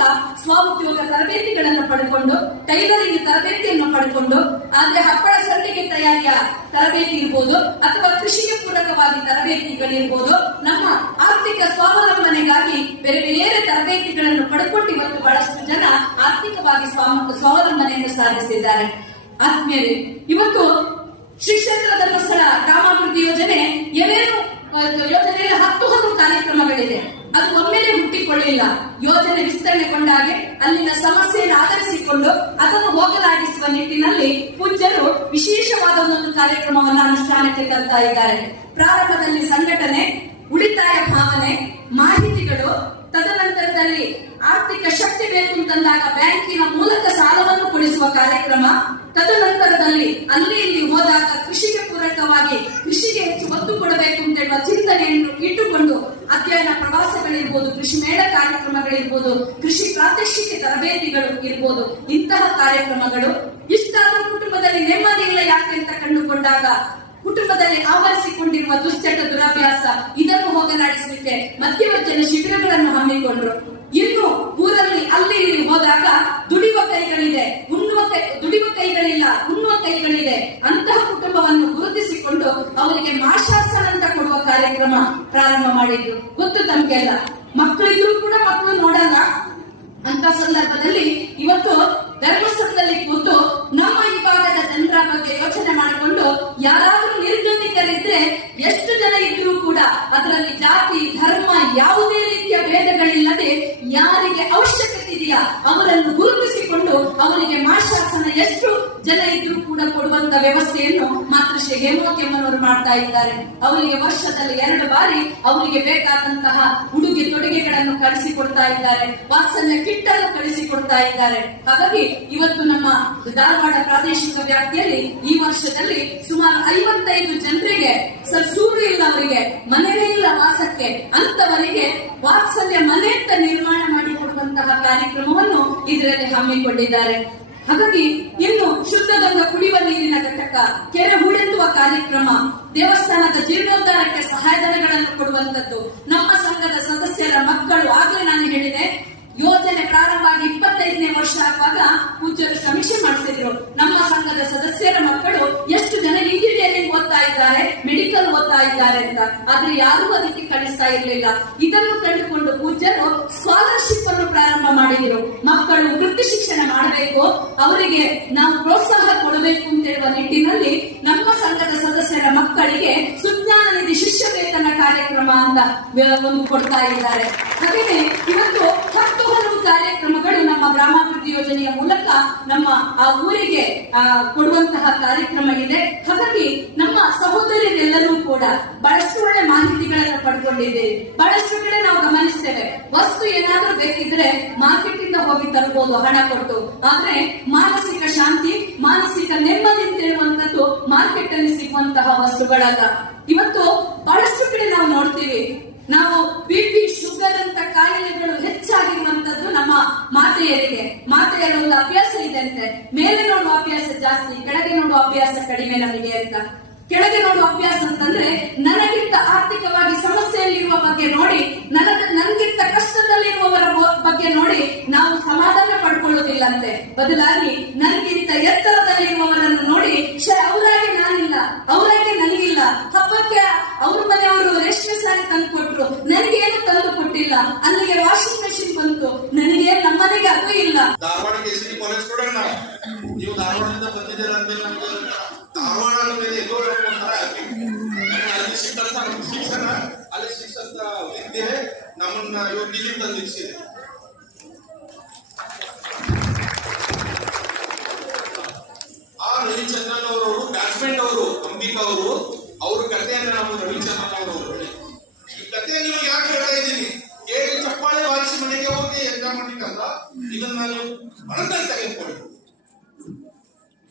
ಮೂಲಕ ಸ್ವಉದ್ಯೋಗ ತರಬೇತಿಗಳನ್ನು ಪಡೆದುಕೊಂಡು ಟೈಲರಿಂಗ್ ತರಬೇತಿಯನ್ನು ಪಡೆದುಕೊಂಡು, ಆದ್ರೆ ಹಪ್ಪಳ ಸಂತೆಗೆ ತಯಾರಿಯ ತರಬೇತಿ ಇರ್ಬೋದು, ಅಥವಾ ಕೃಷಿಗೆ ಪೂರಕವಾಗಿ ತರಬೇತಿಗಳಿರ್ಬೋದು, ನಮ್ಮ ಆರ್ಥಿಕ ಸ್ವಾವಲಂಬನೆಗಾಗಿ ಬೇರೆ ಬೇರೆ ತರಬೇತಿಗಳನ್ನು ಪಡ್ಕೊಂಡು ಇವತ್ತು ಬಹಳಷ್ಟು ಜನ ಆರ್ಥಿಕವಾಗಿ ಸ್ವಾವಲಂಬನೆಯನ್ನು ಸಾಧಿಸಿದ್ದಾರೆ. ಆದ್ಮೇಲೆ ಇವತ್ತು ಶ್ರೀ ಕ್ಷೇತ್ರ ಧರ್ಮಸ್ಥಳ ಗ್ರಾಮಾಭಿವೃದ್ಧಿ ಯೋಜನೆ ಏನೇನು ಯೋಜನೆಯಲ್ಲಿ ಹತ್ತು ಹತ್ತು ಕಾರ್ಯಕ್ರಮಗಳಿದೆ. ಅದು ಒಮ್ಮೆಲೆ ಹುಟ್ಟಿಕೊಳ್ಳಿಲ್ಲ. ಯೋಜನೆ ವಿಸ್ತರಣೆಗೊಂಡಾಗೆ ಅಲ್ಲಿನ ಸಮಸ್ಯೆಯನ್ನು ಆಧರಿಸಿಕೊಂಡು ಅದನ್ನು ಹೋಗಲಾಡಿಸುವ ನಿಟ್ಟಿನಲ್ಲಿ ಪೂಜ್ಯರು ವಿಶೇಷವಾದ ಒಂದು ಕಾರ್ಯಕ್ರಮವನ್ನು ಅನುಷ್ಠಾನಕ್ಕೆ ತರ್ತಾ ಇದ್ದಾರೆ. ಪ್ರಾರಂಭದಲ್ಲಿ ಸಂಘಟನೆ, ಉಳಿತಾಯ ಭಾವನೆ, ಮಾಹಿತಿಗಳು, ತದನಂತರದಲ್ಲಿ ಆರ್ಥಿಕ ಶಕ್ತಿ ಬೇಕು ಅಂತಂದಾಗ ಬ್ಯಾಂಕಿನ ಮೂಲಕ ಸಾಲವನ್ನು ಕೊಡಿಸುವ ಕಾರ್ಯಕ್ರಮ, ತದನಂತರದಲ್ಲಿ ಅಲ್ಲಿ ಇಲ್ಲಿ ಹೋದಾಗ ಕೃಷಿಗೆ ಪೂರಕವಾಗಿ ಕೃಷಿಗೆ ಹೆಚ್ಚು ಒತ್ತು ಕೊಡಬೇಕು ಅಂತ ಹೇಳುವ ಚಿಂತನೆಯನ್ನು ಇಟ್ಟುಕೊಂಡು ಅಧ್ಯಯನ ಪ್ರವಾಸಗಳಿರ್ಬೋದು, ಕೃಷಿ ಮೇಳ ಕಾರ್ಯಕ್ರಮಗಳಿರ್ಬೋದು, ಕೃಷಿ ಪ್ರಾತ್ಯಕ್ಷಿಕೆ ತರಬೇತಿಗಳು ಇರ್ಬೋದು, ಇಂತಹ ಕಾರ್ಯಕ್ರಮಗಳು ಇಷ್ಟಾದರೂ ಕುಟುಂಬದಲ್ಲಿ ನೆಮ್ಮದಿ ಇಲ್ಲ ಯಾಕೆ ಅಂತ ಕಂಡುಕೊಂಡಾಗ ಕುಟುಂಬದಲ್ಲಿ ಆವರಿಸಿಕೊಂಡಿರುವ ದುಶ್ಚಟ ದುರಾಭ್ಯಾಸ, ಇದನ್ನು ಹೋಗಲಾಡಿಸಲಿಕ್ಕೆ ಮಧ್ಯವರ್ಜನ ಶಿಬಿರಗಳನ್ನು ಹಮ್ಮಿಕೊಂಡ್ರು. ಇನ್ನು ಊರಲ್ಲಿ, ಅಲ್ಲಿ ಇಲ್ಲಿ ಕಾರ್ಯಕ್ರಮ ಪ್ರಾರಂಭ ಮಾಡಿದ್ರು ಗೊತ್ತು ನಮ್ಗೆಲ್ಲ. ಮಕ್ಕಳಿದ್ರು ಕೂಡ ಮಕ್ಕಳು ನೋಡಲ್ಲ. ಅಂತ ಸಂದರ್ಭದಲ್ಲಿ ಇವತ್ತು ಧರ್ಮಸ್ಥಳದಲ್ಲಿ ಕೂತು ನಮ್ಮ ಈ ಭಾಗದ ಜನರ ಬಗ್ಗೆ ಯೋಚನೆ ಮಾಡಿಕೊಂಡು ಯಾರಾದ್ರೂ ನಿರ್ಗಮಿತರಿದ್ರೆ ಎಷ್ಟು ಜನ ಇದ್ರೂ ಕೂಡ ಅದರಲ್ಲಿ ಜಾತಿ, ಧರ್ಮ ಯಾವುದೇ ರೀತಿಯ ಭೇದಗಳಿಲ್ಲದೆ ಯಾರಿಗೆ ಅವಶ್ಯಕತೆ ಇದೆಯಾ ಅವರನ್ನು ಗುರುತಿಸಿಕೊಂಡು ಅವರಿಗೆ ಮಾಶಾಸನ ಎಷ್ಟು ಜನ ಇದ್ರೂ ಮಾತ್ರ ವ್ಯವಸ್ಥೆಯನ್ನು ಮಾತೃಶ್ರೀ ಹೇಮೋಕೆಮ್ಮನವರು ಮಾಡ್ತಾ ಇದ್ದಾರೆ. ಅವರಿಗೆ ವರ್ಷದಲ್ಲಿ ಎರಡು ಬಾರಿ ಅವರಿಗೆ ಬೇಕಾದಂತಹ ಉಡುಗೆ ತೊಡುಗೆಗಳನ್ನು ಕಳಿಸಿಕೊಡ್ತಾ ಇದ್ದಾರೆ. ವಾತ್ಸಲ್ಯ ಕಿಟ್ಟ ಅನ್ನು ಕಳಿಸಿಕೊಡ್ತಾ ಇದ್ದಾರೆ. ಹಾಗಾಗಿ ಇವತ್ತು ನಮ್ಮ ಧಾರವಾಡ ಪ್ರಾದೇಶಿಕ ವ್ಯಾಪ್ತಿಯಲ್ಲಿ ಈ ವರ್ಷದಲ್ಲಿ ಸುಮಾರು ಐವತ್ತೈದು ಜನರಿಗೆ ಸರ್ ಸೂರು ಇಲ್ಲ ಅವರಿಗೆ ಮನೆಯೇ ಇಲ್ಲ ವಾಸಕ್ಕೆ ಅಂತವರಿಗೆ ವಾತ್ಸಲ್ಯ ಮನೆ ಅಂತ ನಿರ್ಮಾಣ ಮಾಡಿಕೊಡುವಂತಹ ಕಾರ್ಯಕ್ರಮವನ್ನು ಇದರಲ್ಲಿ ಹಮ್ಮಿಕೊಂಡಿದ್ದಾರೆ. ಹಾಗಾಗಿ ಇನ್ನು ಶುದ್ಧ ಗಂಗಾ ಕುಡಿಯುವ ನೀರಿನ ಘಟಕ, ಕೆರೆ ಹೂಳೆತ್ತುವ ಕಾರ್ಯಕ್ರಮ, ದೇವಸ್ಥಾನದ ಜೀರ್ಣೋದ್ಧಾರಕ್ಕೆ ಸಹಾಯಧನಗಳನ್ನು ಕೊಡುವಂತದ್ದು ನಮ್ಮ ಸಂಘದ ಸದಸ್ಯರ ಮಕ್ಕಳು ಆಗಲೇ ನಾನು ಹೇಳಿದೆ, ಯೋಜನೆ ಪ್ರಾರಂಭ ಆಗಿ ಇಪ್ಪತ್ತೈದನೇ ವರ್ಷ ಆಗುವಾಗ ಪೂಜ್ಯರು ಸಮೀಕ್ಷೆ ಮಾಡಿಸಿದ್ರು. ನಮ್ಮ ಸಂಘದ ಸದಸ್ಯರ ಮಕ್ಕಳು ಎಷ್ಟು ಜನ ಇಂಜಿನಿಯರಿಂಗ್ ಓದ್ತಾ ಇದ್ದಾರೆ, ಮೆಡಿಕಲ್ ಓದ್ತಾ ಇದ್ದಾರೆ ಅಂತ. ಆದ್ರೆ ಯಾರೂ ಅದಕ್ಕೆ ಕಳಿಸ್ತಾ ಇರಲಿಲ್ಲ. ಇದನ್ನು ಕಂಡುಕೊಂಡು ಪೂಜ್ಯರು ಸ್ಕಾಲರ್ಶಿಪ್ ಮಾಡಿದ್ರು. ಮಕ್ಕಳು ವೃತ್ತಿ ಶಿಕ್ಷಣ ಮಾಡಬೇಕು, ಅವರಿಗೆ ನಾವು ಪ್ರೋತ್ಸಾಹ ಕೊಡಬೇಕು ಅಂತ ಹೇಳುವ ನಿಟ್ಟಿನಲ್ಲಿ ನಮ್ಮ ಸಂಘದ ಸದಸ್ಯರ ಮಕ್ಕಳಿಗೆ ಸುಜ್ಞಾನ ನಿಧಿ ಶಿಷ್ಯ ವೇತನ ಕಾರ್ಯಕ್ರಮ ಅಂತ ಒಂದು ಕೊಡ್ತಾ ಇದ್ದಾರೆ. ಹಾಗೆಯೇ ಇವತ್ತು ಹತ್ತು ಹಲವು ಕಾರ್ಯಕ್ರಮಗಳು ನಮ್ಮ ಗ್ರಾಮಾಭಿವೃದ್ಧಿ ಯೋಜನೆಯ ಮೂಲಕ ನಮ್ಮ ಆ ಊರಿಗೆ ಕೊಡುವಂತಹ ಕಾರ್ಯಕ್ರಮ ಇದೆ. ಹಾಗಾಗಿ ನಮ್ಮ ಸಹೋದರಿಯರೆಲ್ಲರೂ ಕೂಡ ಬಹಳಷ್ಟು ಒಳ್ಳೆ ಮಾಹಿತಿಗಳನ್ನು ಪಡ್ಕೊಂಡಿದ್ದೇವೆ ಬಹಳಷ್ಟು ಕಡೆ ನಾವು ಗಮನಿಸ್ತೇವೆ ವಸ್ತು ಏನಾದ್ರೂ ಬೇಕಿದ್ರೆ ಮಾರ್ಕೆಟ್ ಇಂದ ಹೋಗಿ ತರಬಹುದು ಹಣ ಕೊಟ್ಟು. ಆದ್ರೆ ಮಾನಸಿಕ ಶಾಂತಿ, ಮಾನಸಿಕ ನೆಮ್ಮದಿ ಅಂತ ಹೇಳುವಂತದ್ದು ಮಾರ್ಕೆಟ್ ಅಲ್ಲಿ ಸಿಗುವಂತಹ ವಸ್ತುಗಳಲ್ಲ. ಇವತ್ತು ಬಹಳಷ್ಟು ಕಡೆ ನಾವು ನೋಡ್ತೀವಿ. ನಾವು ಬಿ ಪಿ ಶುಗರ್ ಅಂತ ಕಾಯಿಲೆಗಳು ಹೆಚ್ಚಾಗಿರುವಂತದ್ದು ನಮ್ಮ ಮಾತೆಯರಿಗೆ. ಮಾತೆಯರ ಒಂದು ಅಭ್ಯಾಸ ಇದೆ ಅಂತೆ. ಮೇಲೆ ನೋಡುವ ಅಭ್ಯಾಸ ಜಾಸ್ತಿ, ಕೆಳಗೆ ನೋಡುವ ಅಭ್ಯಾಸ ಕಡಿಮೆ ನಮಗೆ ಅಂತ. ಕೆಳಗೆ ನೋಡುವ ಅಭ್ಯಾಸ ಅಂತಂದ್ರೆ ನನಗಿಂತ ಆರ್ಥಿಕವಾಗಿ ಸಮಸ್ಯೆಯಲ್ಲಿರುವ ಬಗ್ಗೆ ನೋಡಿ ನನ್ಗಿಂತ ಕಷ್ಟದಲ್ಲಿರುವವರ ಬಗ್ಗೆ ನೋಡಿ ನಾವು ಸಮಾಧಾನ ಪಡ್ಕೊಳ್ಳೋದಿಲ್ಲಂತೆ. ಬದಲಾಗಿ ನನಗಿಂತ ಎತ್ತರದಲ್ಲಿರುವವರನ್ನು ನೋಡಿ ಶ್ಶೆ, ಅವರಾಗೆ ನಾನಿಲ್ಲ ಅವರಾಗೆ ನನಗಿಲ್ಲ ಹಬ್ಬಕ್ಕೆ ಅವ್ರ ಮನೆಯವರು ರೇಷ್ಮೆ ಸಾರಿ ತಂದು ಕೊಟ್ರು ನನಗೇನು ತಂದು ಕೊಟ್ಟಿಲ್ಲ ಅಲ್ಲಿಗೆ ವಾಷಿಂಗ್ ಮೆಷಿನ್ ಬಂತು ನನಗೆ ನಮ್ಮನೆಗೆ ಅದು ಇಲ್ಲ ಧಾರವಾಡ ಕೇಸರಿ ಕಾಲೇಜ್ ಸ್ಟೂಡೆಂಟ್ ನಾವು ನೀವು ಧಾರವಾಡದಿಂದ ಬಂದಿದ್ದೀರ ಅಂತ ನಮ್ಗೆ ಧಾರವಾಡ ಅನ್ನೋದು ಎಲ್ಲೋ ಒಂಥರ ಅಲ್ಲಿ ಸಿಕ್ಕಂತ ನಮ್ಮ ಶಿಕ್ಷಣ ಅಲ್ಲಿ ಸಿಕ್ಕಂತ ವಿದ್ಯೆ ನಮ್ಮನ್ನ ಇವತ್ತು ಇಲ್ಲಿ ತಂದು ನಿಲ್ಸಿದೆ ಆ ರವಿಚಂದ್ರನ್ ಅವರು ಬ್ಯಾಟ್ಸ್ಮನ್ ಅವರು ಅಂಬಿಕಾ ಅವರು ಅವ್ರ ಕಥೆಯನ್ನ ನಾವು ರವಿಚಂದ್ರನ್ ಅವರು ಹೇಳಿ ಈ ಕಥೆ ನಿಮಗೆ ಯಾಕೆ ಹೇಳ್ತಾ ಇದ್ದೀನಿ ಹೇಗೆ ಚಪ್ಪಾಳೆ ಬಾರಿಸಿ ಮನೆಗೆ ಹೋಗಿ ಎಂಜಾಯ್ ಮಾಡಿದ್ದಲ್ಲ ಇದನ್ನ ನಾನು ಮನಸ್ಸಲ್ಲಿ ತೆಗೆದುಕೊಂಡು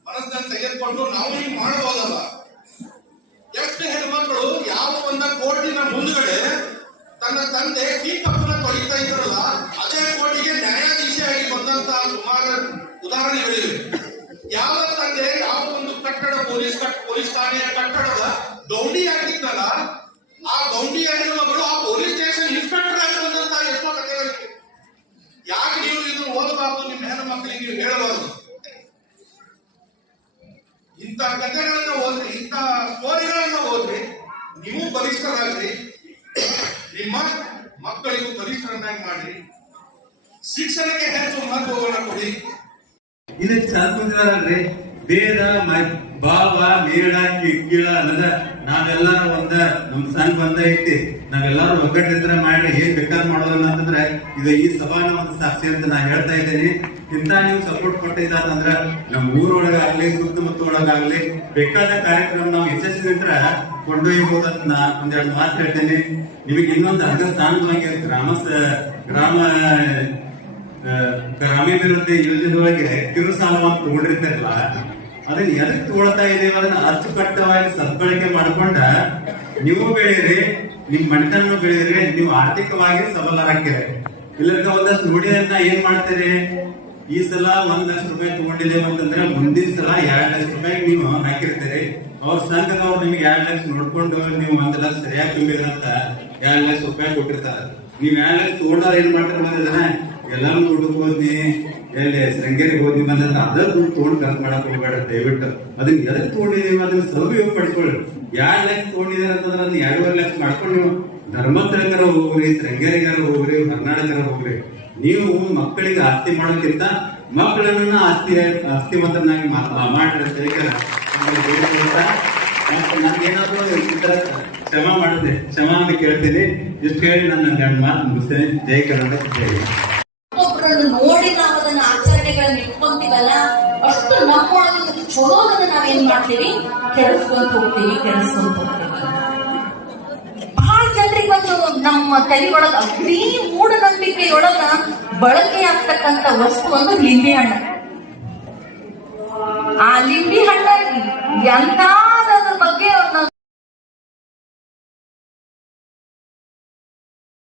ಮನಸ್ಸಲ್ಲಿ ತೆಗೆದುಕೊಂಡು ನಾವು ಈಗ ಮಾಡಬಹುದಲ್ಲ? ಎಷ್ಟು ಹೆಣ್ಮಕ್ಳು ಯಾವ ಒಂದ ಕೋರ್ಟಿನ ಮುಂದ್ಗಡೆ ತನ್ನ ತಂದೆ ಈ ತಪ್ಪನ್ನ ತೊಳಿತಾ ಇದ್ರಲ್ಲ ಅದೇ ಕೋರ್ಟಿಗೆ ನ್ಯಾಯಾಧೀಶಿಯಾಗಿ ಬಂದಂತಹ ಸುಮಾರು ಉದಾಹರಣೆಗಳಿವೆ. ಯಾವ ತಂದೆ ಯಾವ ಒಂದು ಕಟ್ಟಡ, ಪೊಲೀಸ್ ಪೊಲೀಸ್ ಠಾಣೆಯ ಕಟ್ಟಡದ ಗೌಂಡಿ ಆಗಿದ್ದಲ್ಲ ಆ ಗೌಂಡಿ ಮಗಳು ಆ ಪೊಲೀಸ್ ಸ್ಟೇಷನ್ ಇನ್ಸ್ಪೆಕ್ಟರ್ ಆಗಿ ಬಂದಂತಹ ಎಷ್ಟೋ ಕಥೆಗಳಿವೆ ಯಾಕೆ ನೀವು ಮಕ್ಕಳಿಗೆ ನೀವು ಹೇಳಬಾರದು ಇಂಥ ಕಥೆಗಳನ್ನ ಓದ್ರಿ ಇಂಥ ಸ್ಟೋರಿಗಳನ್ನ ಓದ್ರಿ ನೀವು ಬಲಿಷ್ಠರಾಗ್ರಿ. ನಿಮ್ಮ ಮಕ್ಕಳಿಗೂ ಬಲಿಷ್ಠರನ್ನಾಗಿ ಮಾಡ್ರಿ. ಶಿಕ್ಷಣಕ್ಕೆ ಹೆಚ್ಚು ಮಹತ್ವವನ್ನು ಕೊಡಿ. ಇಲ್ಲಿ ವೇದ, ಮ- ಭಾವ ಮೇಳ ಕಿಕ್ಕಿಳ ಕೀಳ ಅನ್ನದ ನಾವೆಲ್ಲಾರು ಒಂದ, ನಮ್ ಸಣ್ಣ ಬಂದ ಐತಿ. ನಾವೆಲ್ಲಾರು ಒಗ್ಗಟ್ಟಿದ್ರ ಮಾಡಿ ಏನ್ ಬೇಕಾದ್ ಮಾಡೋದನ್ನ ಅಂತಂದ್ರೆ, ಇದು ಈ ಸಭಾನ ಒಂದು ಸಾಕ್ಷಿ ಅಂತ ನಾ ಹೇಳ್ತಾ ಇದ್ದೇನೆ. ಇಂತ ನೀವು ಸಪೋರ್ಟ್ ಕೊಟ್ಟಿದ್ದಾರಂದ್ರ ನಮ್ ಊರೊಳಗಾಗ್ಲಿ ಸುತ್ತಮುತ್ತ ಒಳಗಾಗ್ಲಿ ಬೇಕಾದ ಕಾರ್ಯಕ್ರಮ ನಾವು ಯಶಸ್ವಿಂದ್ರ ಕೊಂಡೊಯ್ಯಬಹುದಂತ ನಾ ಒಂದೆರಡು ಮಾತು ಹೇಳ್ತೇನೆ. ನಿಮಗೆ ಇನ್ನೊಂದು ಅರ್ಧ ಸ್ಥಾನವಾಗಿ ಗ್ರಾಮ ಗ್ರಾಮ ಗ್ರಾಮೀಣಾಭಿವೃದ್ಧಿ ಯೋಜನೆ ಒಳಗೆ ಕಿರು ಸಾಲವನ್ನು ತಗೊಂಡಿರ್ತಾರಲ್ಲ ಅದನ್ನ ಎದಕ್ ತಗೊಳ್ತಾ ಇದೀವಿ ಅದನ್ನ ಅಚ್ಚುಕಟ್ಟವಾಗಿ ಸದ್ಬಳಕೆ ಮಾಡ್ಕೊಂಡ ನೀವು ಬೆಳೆಯಿರಿ, ನಿಮ್ ಮನೆತನ ಬೆಳೆಯಿರಿ, ನೀವು ಆರ್ಥಿಕವಾಗಿ ಸಬಲರಾಗ್ತೀರಿ. ಇಲ್ಲಕ್ಕ ಒಂದಷ್ಟು ನೋಡಿದಂತ ಏನ್ ಮಾಡ್ತೀರಿ? ಈ ಸಲ ಒಂದ್ ಲಕ್ಷ ರೂಪಾಯಿ ತಗೊಂಡಿದ್ದೇವೆ ಅಂತಂದ್ರೆ ಮುಂದಿನ ಸಲ ಎರಡ್ ಲಕ್ಷ ರೂಪಾಯಿ ನೀವು ಹಾಕಿರ್ತೀರಿ. ಅವ್ರ ಸಂಘದವ್ರು ನಿಮ್ಗೆ ಎರಡ್ ಲಕ್ಷ ನೋಡ್ಕೊಂಡು ನೀವು ಒಂದ್ ಲಕ್ಷ ಸರಿಯಾಗಿ ತುಂಬಿದ್ರಂತ ಎರಡ್ ಲಕ್ಷ ರೂಪಾಯಿ ಕೊಟ್ಟಿರ್ತಾರ. ನೀವ್ ಎರಡ್ ಲಕ್ಷ ತಗೊಂಡಾರ ಏನ್ ಮಾಡ್ತಾರೆ ಎಲ್ಲಾನು ಹೋದ್ನಿ ಎಲ್ಲಿ ಶೃಂಗೇರಿಗೆ ಹೋದ್ವಿ ಬಂದ ಅದ ದುಡ್ಡು ತೊಗೊಂಡು ಖರ್ಚು ಮಾಡಕ್ ಹೋಗ್ಬೇಡ, ದಯವಿಟ್ಟು. ಅದನ್ನ ಎದಕ್ ತಗೊಂಡಿದೀವಿ ಅದನ್ನ ಸದುಪಯೋಗ ಪಡಿಸ್ಕೊಳ್ಳಿ ಯಾರ ಲೆಕ್ಕ ತಗೊಂಡಿದ್ದೀರ ಅಂತಂದ್ರೆ ಅದನ್ನ ಎರಡೂವರೆ ಲಕ್ಷ ಮಾಡ್ಕೊಂಡು ನೀವು. ಹೋಗ್ರಿ, ಶೃಂಗೇರಿಗಾರ ಹೋಗ್ರಿ, ಕರ್ನಾಟಕರ ಹೋಗ್ರಿ. ನೀವು ಮಕ್ಕಳಿಗೆ ಆಸ್ತಿ ಮಾಡೋಕ್ಕಿಂತ ಮಕ್ಕಳನ್ನ ಆಸ್ತಿ ಆಸ್ತಿವಂತನಾಗಿ ಮತ್ತೆ ನನ್ಗೇನಾದ್ರೂ ಈ ಕ್ಷಮ ಮಾಡಿದೆ ಕ್ಷಮ ಅಂತ ಕೇಳ್ತೀನಿ. ಇಷ್ಟು ಹೇಳಿ, ನನ್ನ ಮಾತು ಮುಗಿಸ್ತೇನೆ. ಜಯ ಕರ್ನಾಟಕ ಜೈ ಆಚರಣೆಗಳನ್ನ ಅಷ್ಟು ನಮ್ಮೊಳಗೆ ಚಲೋದನ್ನ ನಾವೇನ್ ಮಾಡ್ತೀವಿ? ಕೆಡಿಸ್ಕೊಂತ ಹೋಗ್ತೀವಿ ಕೆಡಿಸ್ಕೊಂತ ಹೋಗ್ತೀವಿ. ಬಹಳ ಜನರಿಗೆ ಒಂದು ನಮ್ಮ ತಲೆಯೊಳಗ ಅಗ್ರಿ ಮೂಢನಂಬಿಕೆಯೊಳಗ ಬಳಕೆ ಆಗ್ತಕ್ಕಂತ ವಸ್ತು ಒಂದು ಲಿಂಬೆ ಹಣ್ಣು. ಆ ಲಿಂಬೆ ಹಣ್ಣಲ್ಲಿ ಎಂತ